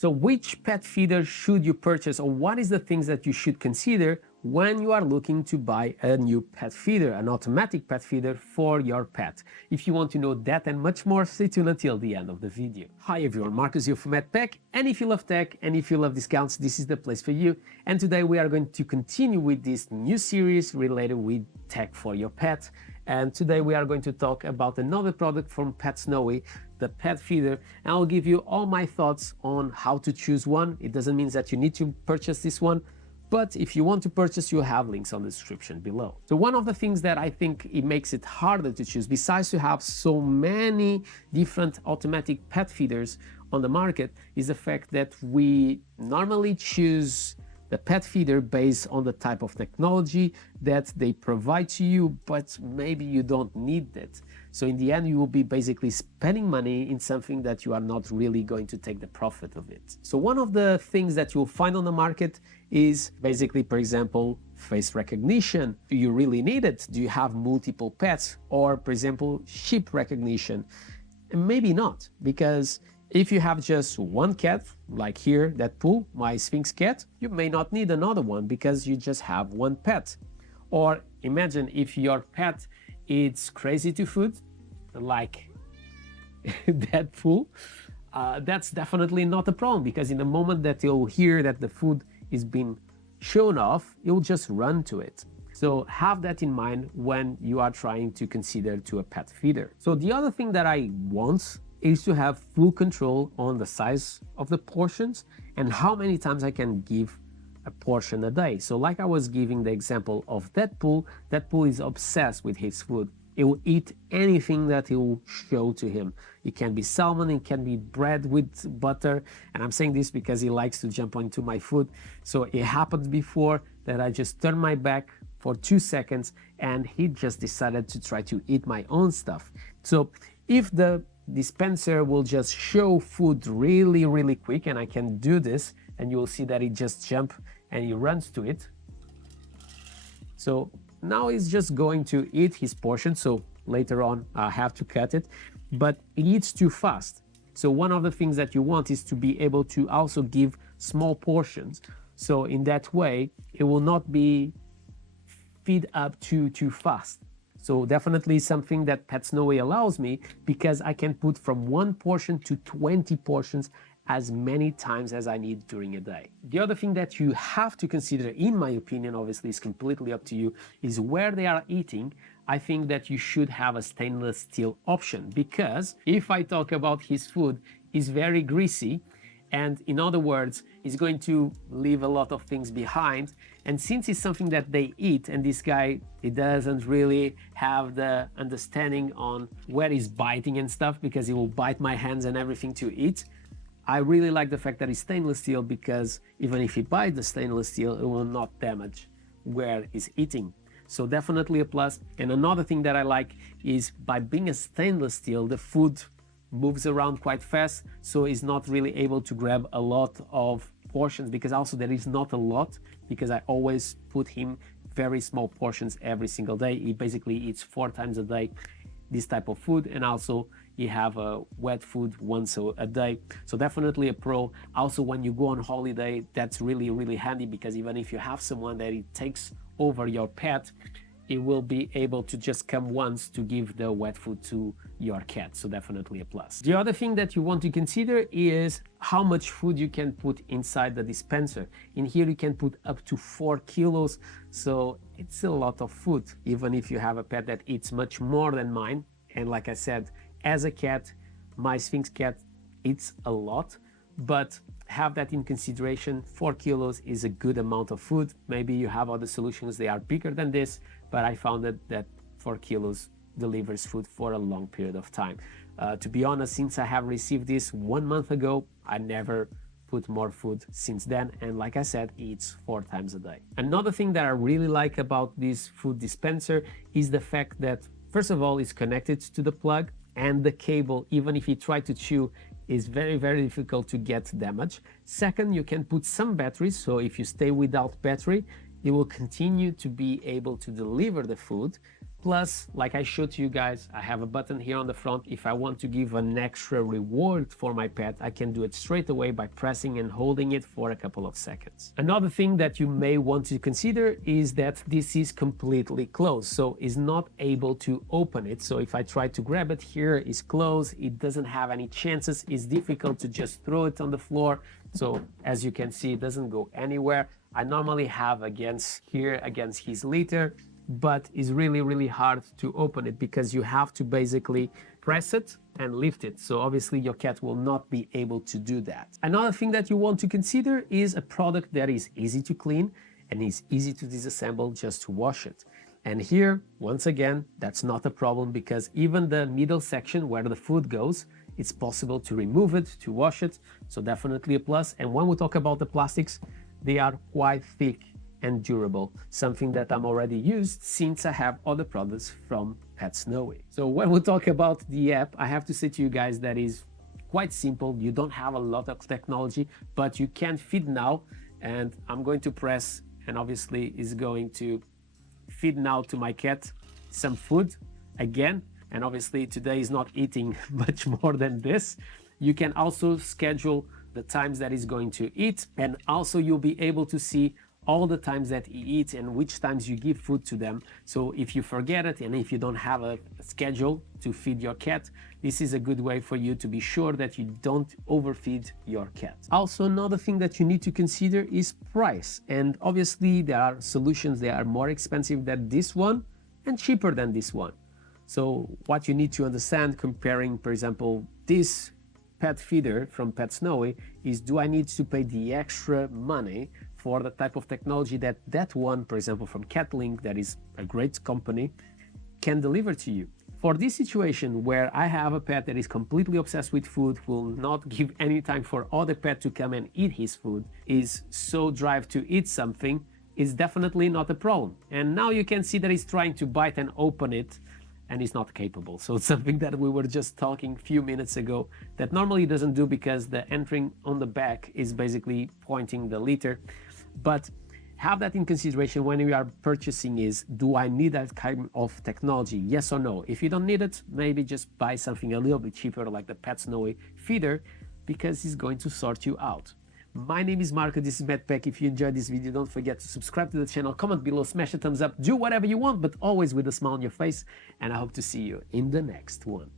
So which pet feeder should you purchase, or what is the things that you should consider when you are looking to buy a new pet feeder, an automatic pet feeder for your pet? If you want to know that and much more, stay tuned until the end of the video. Hi everyone, Marcus here from madpack, and if you love tech and if you love discounts, this is the place for you. And today we are going to continue with this new series related with tech for your pet. And today we are going to talk about another product from Petsnowy, the pet feeder, and I'll give you all my thoughts on how to choose one. It doesn't mean that you need to purchase this one, but if you want to purchase, you have links on the description below. So one of the things that I think it makes it harder to choose, besides to have so many different automatic pet feeders on the market, is the fact that we normally choose the pet feeder based on the type of technology that they provide to you, but maybe you don't need that. So in the end, you will be basically spending money in something that you are not really going to take the profit of it. So one of the things that you'll find on the market is basically, for example, face recognition. Do you really need it? Do you have multiple pets? Or, for example, sheep recognition? And maybe not, because if you have just one cat, like here, that pool, my Sphinx cat, you may not need another one because you just have one pet. Or imagine if your pet eats crazy to food, like that pool, that's definitely not a problem, because in the moment that you'll hear that the food is being shown off, you'll just run to it. So have that in mind when you are trying to consider to a pet feeder. So the other thing that I want is to have full control on the size of the portions and how many times I can give a portion a day. So like I was giving the example of Deadpool is obsessed with his food. He will eat anything that he will show to him. It can be salmon, it can be bread with butter. And I'm saying this because he likes to jump onto my food. So it happened before that I just turned my back for 2 seconds and he just decided to try to eat my own stuff. So if the dispenser will just show food really quick, and I can do this, and you will see that he just jumps and he runs to it. So now he's just going to eat his portion, so later on I have to cut it, but it eats too fast. So one of the things that you want is to be able to also give small portions, so in that way it will not be feed up too fast. So definitely something that Petsnowy allows me, because I can put from 1 portion to 20 portions as many times as I need during a day. The other thing that you have to consider, in my opinion, obviously is completely up to you, is where they are eating. I think that you should have a stainless steel option, because if I talk about his food, is very greasy, and in other words, he's going to leave a lot of things behind. And since it's something that they eat, and this guy, he doesn't really have the understanding on where he's biting and stuff, because he will bite my hands and everything to eat. I really like the fact that it's stainless steel, because even if he bites the stainless steel, it will not damage where he's eating. So definitely a plus. And another thing that I like is, by being a stainless steel, the food moves around quite fast, so he's not really able to grab a lot of portions, because also there is not a lot, because I always put him very small portions every single day. He basically eats 4 times a day this type of food, and also you have a wet food once a day. So definitely a pro. Also, when you go on holiday, that's really handy, because even if you have someone that it takes over your pet, it will be able to just come once to give the wet food to your cat. So definitely a plus. The other thing that you want to consider is how much food you can put inside the dispenser. In here you can put up to 4 kilos, so it's a lot of food, even if you have a pet that eats much more than mine. And like I said, as a cat, my Sphinx cat eats a lot, but have that in consideration. 4 kilos is a good amount of food. Maybe you have other solutions, they are bigger than this, but I found that 4 kilos delivers food for a long period of time. To be honest, since I have received this 1 month ago, I never put more food since then, and like I said, he eats 4 times a day. Another thing that I really like about this food dispenser is the fact that, first of all, it's connected to the plug, and the cable, even if you try to chew, is very difficult to get damaged. Second, you can put some batteries, so if you stay without battery, it will continue to be able to deliver the food. Plus, like I showed to you guys, I have a button here on the front. If I want to give an extra reward for my pet, I can do it straight away by pressing and holding it for a couple of seconds. Another thing that you may want to consider is that this is completely closed, so it's not able to open it. So if I try to grab it, here it's closed, it doesn't have any chances, it's difficult to just throw it on the floor. So as you can see, it doesn't go anywhere. I normally have against his litter, but it's really hard to open it because you have to basically press it and lift it. So obviously your cat will not be able to do that. Another thing that you want to consider is a product that is easy to clean and is easy to disassemble, just to wash it. And here, once again, that's not a problem because even the middle section where the food goes, it's possible to remove it, to wash it. So definitely a plus. And when we talk about the plastics, they are quite thick and durable, something that I'm already used since I have other products from Petsnowy. So when we talk about the app, I have to say to you guys that is quite simple. You don't have a lot of technology, but you can feed now, and I'm going to press, and obviously is going to feed now to my cat some food again, and obviously today is not eating much more than this. You can also schedule the times that he's going to eat, and also you'll be able to see all the times that he eats and which times you give food to them. So if you forget it and if you don't have a schedule to feed your cat, this is a good way for you to be sure that you don't overfeed your cat. Also, another thing that you need to consider is price. And obviously there are solutions that are more expensive than this one and cheaper than this one. So what you need to understand comparing, for example, this pet feeder from Petsnowy is, do I need to pay the extra money for the type of technology that one, for example, from CatLink, that is a great company, can deliver to you? For this situation where I have a pet that is completely obsessed with food, will not give any time for other pet to come and eat his food, is so drive to eat something, is definitely not a problem. And now you can see that he's trying to bite and open it, and he's not capable. So it's something that we were just talking a few minutes ago that normally doesn't do because the entering on the back is basically pointing the litter. But have that in consideration when you are purchasing is, do I need that kind of technology? Yes or no? If you don't need it, maybe just buy something a little bit cheaper like the Petsnowy feeder, because it's going to sort you out. My name is Marco, this is Madpack. If you enjoyed this video, don't forget to subscribe to the channel, comment below, smash a thumbs up, do whatever you want, but always with a smile on your face, and I hope to see you in the next one.